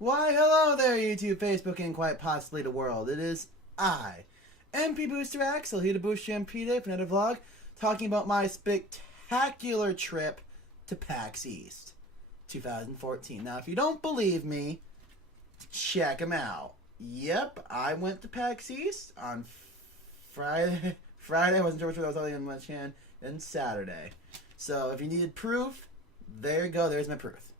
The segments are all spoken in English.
Why, hello there, YouTube, Facebook, and quite possibly the world. It is I, MPBoosterAxel, here to boost your MP Day for another vlog, talking about my spectacular trip to PAX East 2014. Now, if you don't believe me, check them out. Yep, I went to PAX East on Friday. I wasn't sure which one I was holding in my hand, and Saturday. So, if you needed proof, there you go, there's my proof.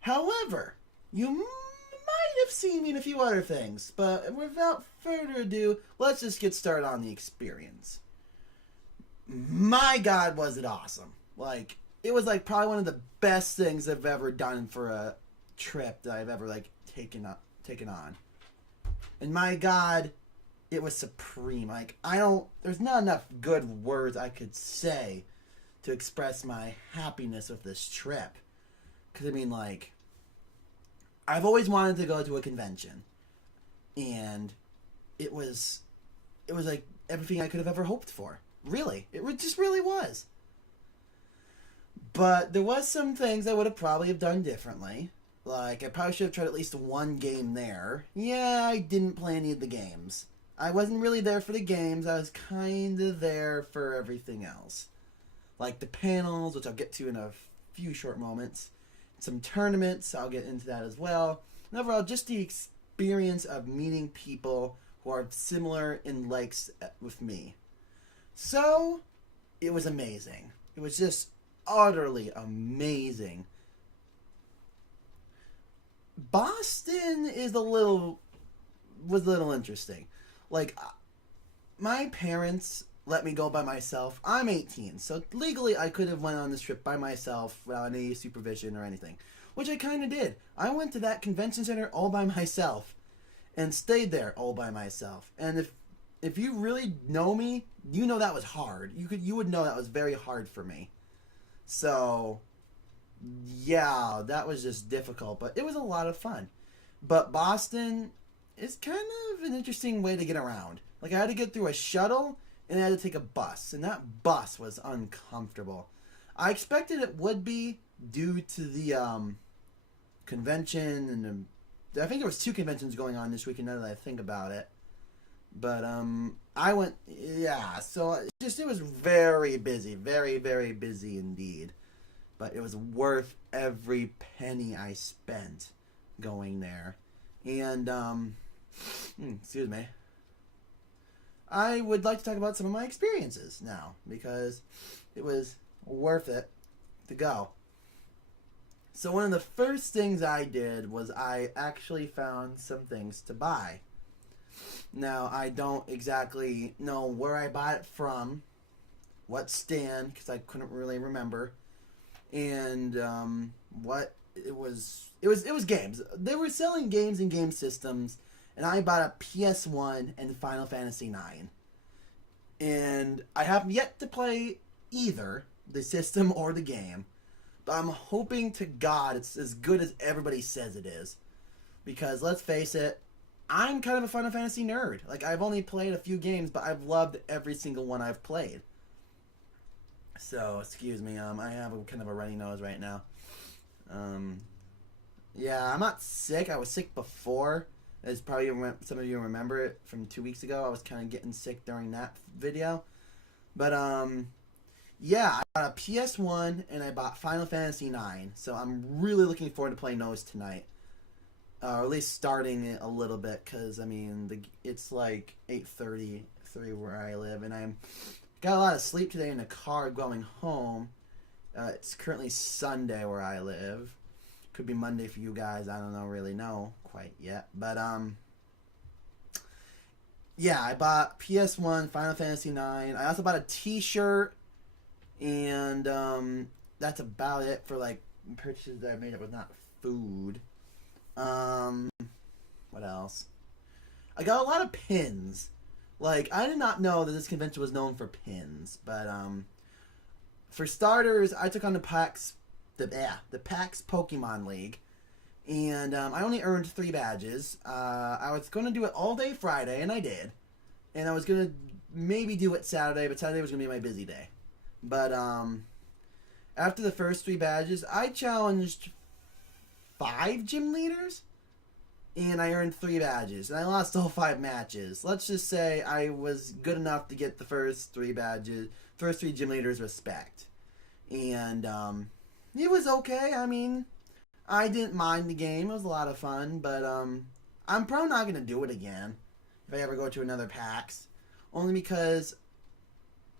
However, you might have seen me in a few other things, but without further ado, let's just get started on the experience. My God, was it awesome. Like, it was like probably one of the best things I've ever done for a trip that I've ever like taken on. And my God, it was supreme. Like, there's not enough good words I could say to express my happiness with this trip. Because, I mean, like, I've always wanted to go to a convention, and it was like everything I could have ever hoped for. Really, it just really was. But there was some things I would have probably have done differently. Like, I probably should have tried at least one game there. Yeah, I didn't play any of the games. I wasn't really there for the games. I was kind of there for everything else. Like the panels, which I'll get to in a few short moments. Some tournaments, I'll get into that as well. And overall, just the experience of meeting people who are similar in likes with me. So, it was amazing. It was just utterly amazing. Boston was a little interesting. Like, my parents let me go by myself. I'm 18, so legally I could have went on this trip by myself without any supervision or anything, which I kind of did. I went to that convention center all by myself and stayed there all by myself. And if you really know me, you know that was hard. You would know that was very hard for me. So, yeah, that was just difficult, but it was a lot of fun. But Boston is kind of an interesting way to get around. Like, I had to get through a shuttle, and I had to take a bus, and that bus was uncomfortable. I expected it would be due to the convention, and I think there was 2 conventions going on this weekend now that I think about it. But I went, yeah, so it was very busy, very, very busy indeed. But it was worth every penny I spent going there. And, excuse me. I would like to talk about some of my experiences now, because it was worth it to go. So one of the first things I did was I actually found some things to buy. Now, I don't exactly know where I bought it from, what stand, because I couldn't really remember, and what it was. It was games. They were selling games and game systems, and I bought a PS1 and Final Fantasy IX. And I have yet to play either the system or the game, but I'm hoping to God it's as good as everybody says it is. Because let's face it, I'm kind of a Final Fantasy nerd. Like, I've only played a few games, but I've loved every single one I've played. So, excuse me, I have kind of a runny nose right now. Yeah, I'm not sick. I was sick before. As probably some of you remember it from 2 weeks ago. I was kind of getting sick during that video. But, yeah, I bought a PS1 and I bought Final Fantasy IX. So I'm really looking forward to playing those tonight. Or at least starting it a little bit. Because, I mean, it's like 8:33 where I live. And I got a lot of sleep today in the car going home. It's currently Sunday where I live. Could be Monday for you guys. I don't really know quite yet. But, yeah, I bought PS1, Final Fantasy IX. I also bought a t-shirt. And, that's about it for, like, purchases that I made that was not food. What else? I got a lot of pins. Like, I did not know that this convention was known for pins. But, for starters, I took on the PAX Pokemon League, and I only earned 3 badges. I was going to do it all day Friday, and I did. And I was going to maybe do it Saturday, but Saturday was going to be my busy day. But after the first 3 badges, I challenged 5 gym leaders. and I earned 3 badges, and I lost all 5 matches. Let's just say I was good enough to get the first 3 badges, first 3 gym leaders respect. And it was okay. I mean, I didn't mind the game. It was a lot of fun, but I'm probably not going to do it again if I ever go to another PAX. Only because,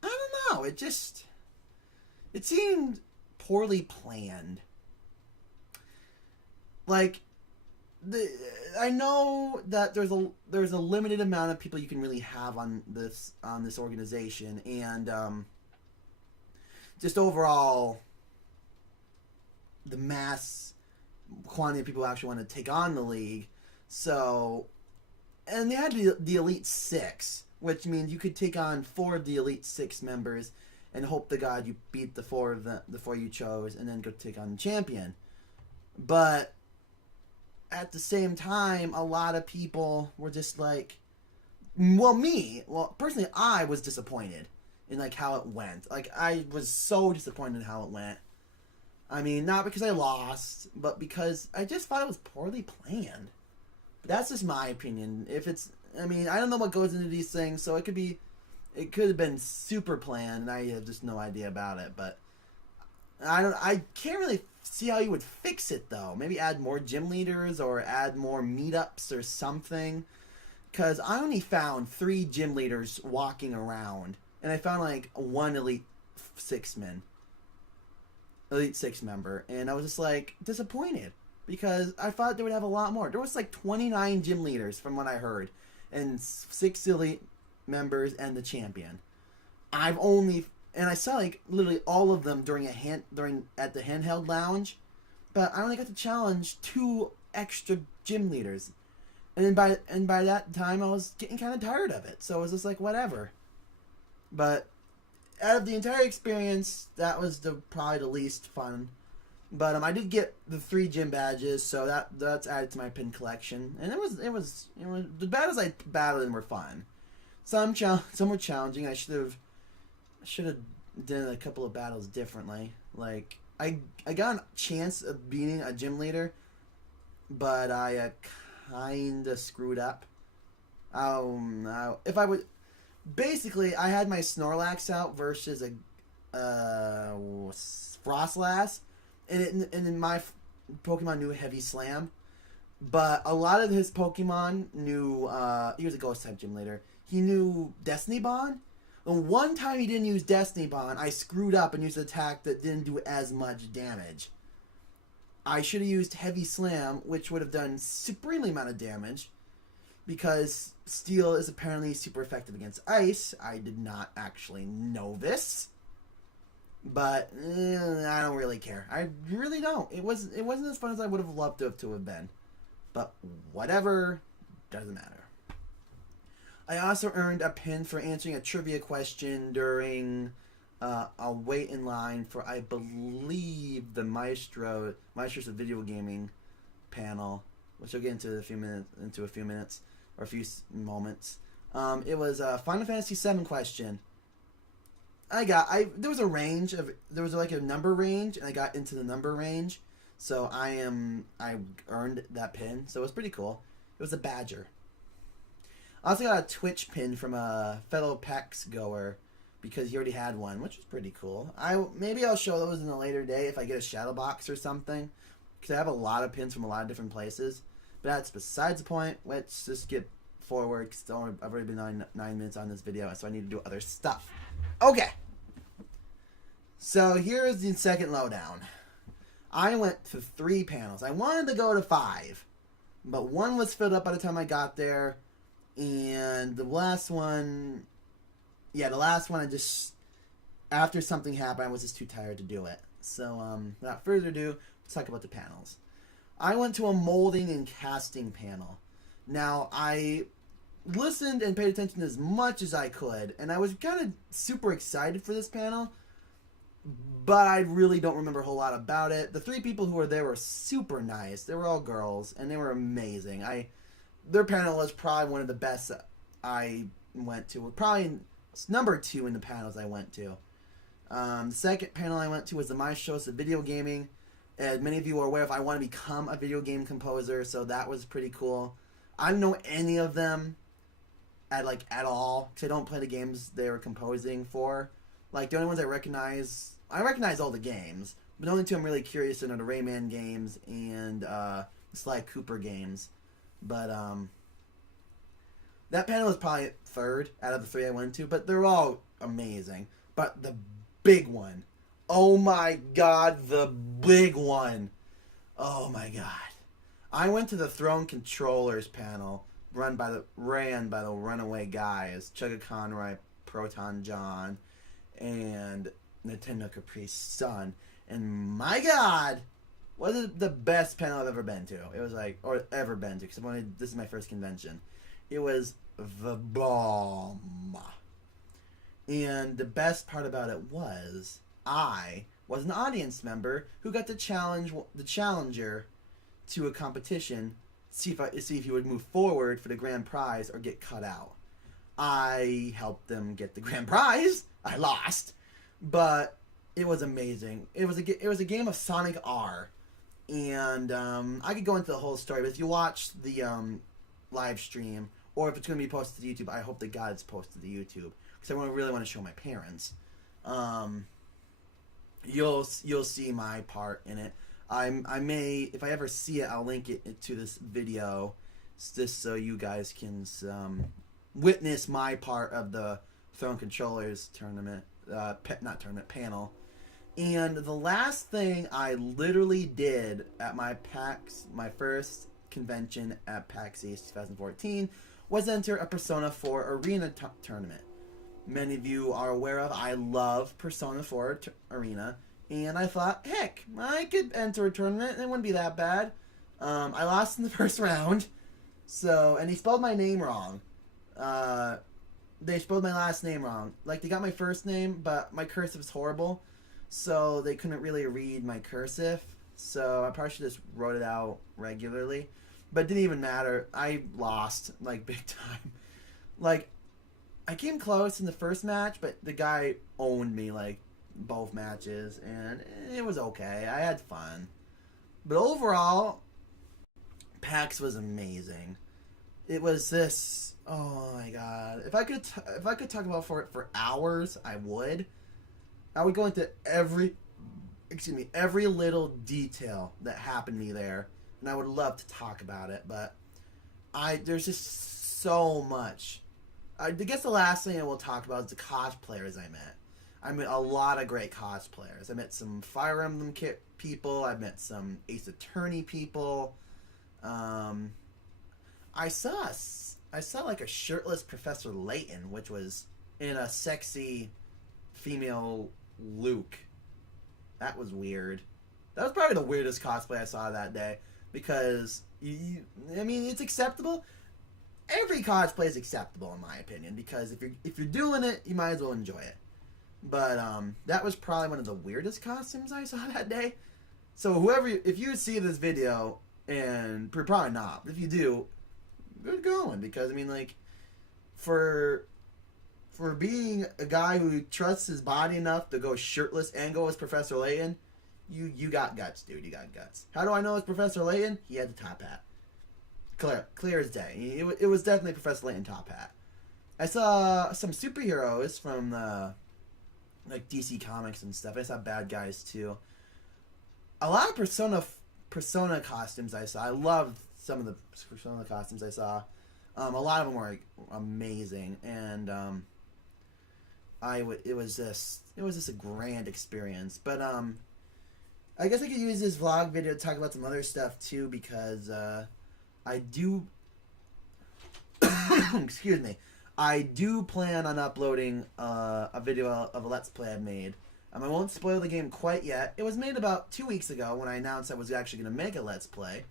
I don't know, it seemed poorly planned. Like, I know that there's a limited amount of people you can really have on this organization, and just overall, the mass quantity of people who actually want to take on the league. So, and they had the Elite Six, which means you could take on 4 of the Elite Six members, and hope to God you beat the 4 of the 4 you chose, and then go take on the champion. But at the same time, a lot of people were just like, personally, I was disappointed in like how it went. Like, I was so disappointed in how it went. I mean, not because I lost, but because I just thought it was poorly planned. But that's just my opinion. I don't know what goes into these things, so it could have been super planned, and I have just no idea about it. But I can't really see how you would fix it, though. Maybe add more gym leaders or add more meetups or something. Because I only found 3 gym leaders walking around, and I found like 1 Elite 6 member, and I was just like disappointed because I thought they would have a lot more. There was like 29 gym leaders from what I heard, and 6 Elite members and the champion. I saw like literally all of them at the handheld lounge, but I only got to challenge 2 extra gym leaders, and by that time I was getting kind of tired of it. So it was just like whatever. But out of the entire experience, that was probably the least fun. But I did get the 3 gym badges, so that's added to my pin collection, and it was the battles I battled in were fun. Some were challenging. I should have done a couple of battles differently. Like I got a chance of beating a gym leader, but I kind of screwed up. If I would, basically, I had my Snorlax out versus a Frostlass, and my Pokemon knew Heavy Slam, but a lot of his Pokemon knew. He was a Ghost type gym leader. He knew Destiny Bond. And one time he didn't use Destiny Bond, I screwed up and used an attack that didn't do as much damage. I should have used Heavy Slam, which would have done supremely amount of damage, because Steel is apparently super effective against Ice. I did not actually know this, but I don't really care. I really don't. It wasn't as fun as I would have loved to have been, but whatever, doesn't matter. I also earned a pin for answering a trivia question during a wait in line for, I believe, the Maestro's video gaming panel, which I'll get into a few minutes or a few moments. It was a Final Fantasy VII question. There was like a number range, and I got into the number range, so I earned that pin. So it was pretty cool. It was a badger. I also got a Twitch pin from a fellow PAX goer because he already had one, which was pretty cool. Maybe I'll show those in a later day if I get a shadow box or something, because I have a lot of pins from a lot of different places. But that's besides the point. Let's just get forward, because I've already been 9 minutes on this video, so I need to do other stuff. Okay. So here is the second lowdown. I went to 3 panels. I wanted to go to 5, but 1 was filled up by the time I got there. And the last one, I just, after something happened, I was just too tired to do it. So, without further ado, let's talk about the panels. I went to a molding and casting panel. Now, I listened and paid attention as much as I could, and I was kind of super excited for this panel, but I really don't remember a whole lot about it. The 3 people who were there were super nice. They were all girls, and they were amazing. Their panel was probably one of the best I went to. Probably number 2 in the panels I went to. The second panel I went to was the My Shows of Video Gaming. As many of you are aware of, I want to become a video game composer, so that was pretty cool. I don't know any of them at all, because I don't play the games they were composing for. Like, the only ones I recognize all the games, but the only two I'm really curious in are the Rayman games and the Sly Cooper games. But that panel was probably third out of the three I went to, but they're all amazing. But the big one, oh my god, the big one. Oh my god. I went to the Throne Controllers panel ran by the Runaway Guys, Chugga Conroy, Proton John, and Nintendo Caprice Sun. And my god, was it the best panel I've ever been to? It was like, or ever been to, because this is my first convention. It was the bomb. And the best part about it was, I was an audience member who got to challenge the challenger to a competition, see if he would move forward for the grand prize or get cut out. I helped them get the grand prize. I lost, but it was amazing. It was a game of Sonic R, and I could go into the whole story. But if you watch the live stream, or if it's going to be posted to YouTube, I hope that God it's posted to YouTube, because I really want to show my parents. You'll see my part in it. I may, if I ever see it, I'll link it to this video, just so you guys can witness my part of the Throne Controllers tournament, panel. And the last thing I literally did at my first convention at PAX East 2014 was enter a Persona 4 Arena tournament. Many of you are aware of, I love Persona 4 Arena, and I thought, heck, I could enter a tournament, and it wouldn't be that bad. I lost in the first round, and he spelled my name wrong. They spelled my last name wrong. Like, they got my first name, but my cursive is horrible, so they couldn't really read my cursive, so I probably should just wrote it out regularly. But it didn't even matter. I lost, like, big time. Like, I came close in the first match, but the guy owned me, like, both matches, and it was okay. I had fun. But overall, PAX was amazing. It was this, oh my god. If I could talk about it for hours, I would. I would go into every little detail that happened to me there, and I would love to talk about it, but there's just so much. I guess the last thing I will talk about is the cosplayers I met. I met a lot of great cosplayers. I met some Fire Emblem kit people. I met some Ace Attorney people. I saw like a shirtless Professor Layton, which was in a sexy female Luke. That was weird. That was probably the weirdest cosplay I saw that day, because I mean, it's acceptable. Every cosplay is acceptable in my opinion, because if you're doing it, you might as well enjoy it. But that was probably one of the weirdest costumes I saw that day. So if you see this video, and probably not, but if you do, good going, because I mean, like, for being a guy who trusts his body enough to go shirtless and go as Professor Layton, you got guts, dude. You got guts. How do I know it's Professor Layton? He had the top hat. Clear as day. It was definitely Professor Layton top hat. I saw some superheroes from like DC Comics and stuff. I saw bad guys too. A lot of Persona costumes I saw. I loved some of the Persona costumes I saw. A lot of them were amazing, and it was just a grand experience. But I guess I could use this vlog video to talk about some other stuff too, because I do excuse me. I do plan on uploading a video of a Let's Play I made. I won't spoil the game quite yet. It was made about 2 weeks ago when I announced I was actually going to make a Let's Play.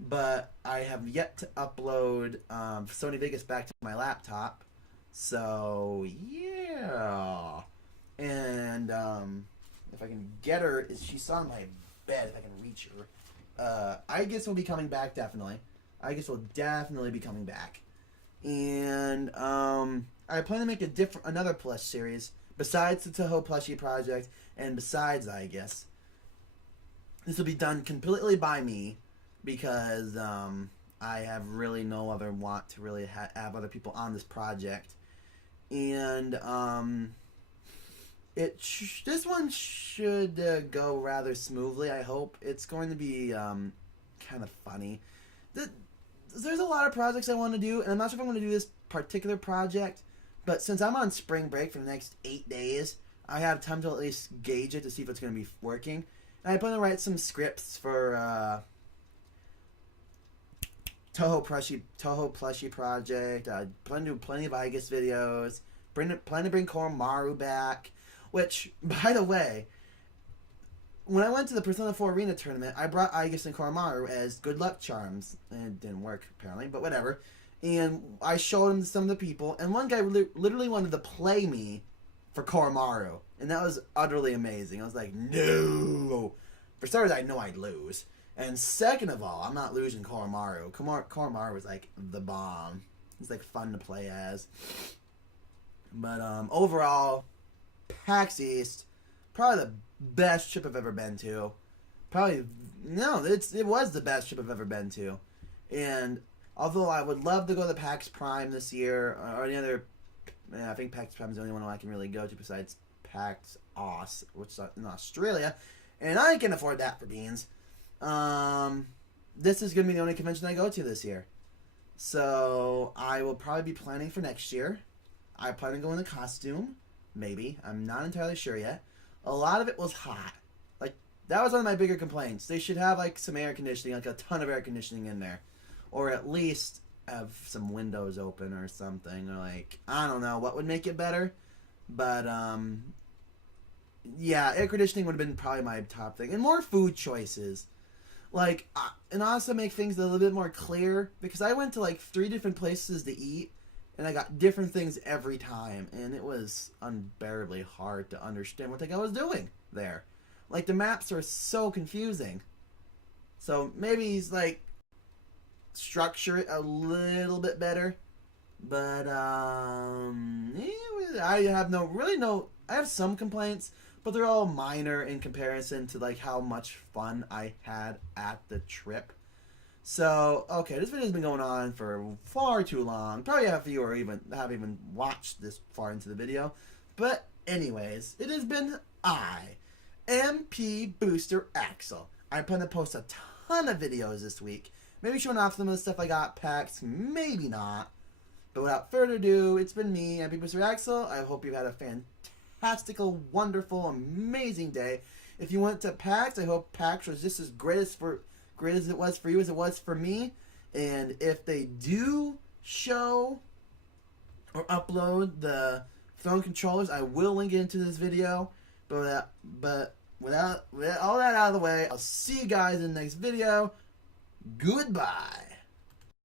But I have yet to upload Sony Vegas back to my laptop. So, yeah. And if I can get her, she's on my bed if I can reach her. I guess we'll be coming back, definitely. I guess we'll definitely be coming back. And I plan to make another plush series besides the Toho plushie project, and besides, I guess, This will be done completely by me because I have really no other want to really have other people on this project. And this one should go rather smoothly, I hope. It's going to be kind of funny. There's a lot of projects I want to do, and I'm not sure if I'm going to do this particular project, but since I'm on spring break for the next 8 days, I have time to at least gauge it to see if it's going to be working. And I plan to write some scripts for Toho Plushie Project. I plan to do plenty of Aegis videos. Plan to bring Koromaru back. Which, by the way, when I went to the Persona 4 Arena tournament, I brought Aegis and Koromaru as good luck charms. And it didn't work, apparently, but whatever. And I showed them to some of the people, and one guy literally wanted to play me for Koromaru. And that was utterly amazing. I was like, no! For starters, I know I'd lose. And second of all, I'm not losing Koromaru. Koromaru was like the bomb. It's like fun to play as. But overall, PAX East, probably the best trip I've ever been to. It was the best trip I've ever been to. And although I would love to go to PAX Prime this year, or any other, I think PAX Prime is the only one I can really go to besides PAX East, which is in Australia, and I can afford that for beans. This is going to be the only convention I go to this year. So I will probably be planning for next year. I plan to go in a costume. Maybe. I'm not entirely sure yet. A lot of it was hot. Like, that was one of my bigger complaints. They should have, like, some air conditioning, like a ton of air conditioning in there. Or at least have some windows open or something. Or, like, I don't know what would make it better. But, yeah, air conditioning would have been probably my top thing. And more food choices. Like, and also make things a little bit more clear. Because I went to, like, 3 different places to eat. And I got different things every time. And it was unbearably hard to understand what the heck I was doing there. Like, the maps are so confusing. So, maybe he's, like, structure it a little bit better. But, yeah, I have I have some complaints. But they're all minor in comparison to, like, how much fun I had at the trip. So, okay, this video's been going on for far too long. Probably half of you haven't even watched this far into the video. But anyways, it has been MPBoosterAxel. I plan to post a ton of videos this week. Maybe showing off some of the stuff I got PAX, maybe not. But without further ado, it's been me, MPBoosterAxel. I hope you've had a fantastical, wonderful, amazing day. If you went to PAX, I hope PAX was just as great as it was for you as it was for me. And if they do show or upload the phone controllers, I will link it into this video. But without all that out of the way, I'll see you guys in the next video. Goodbye.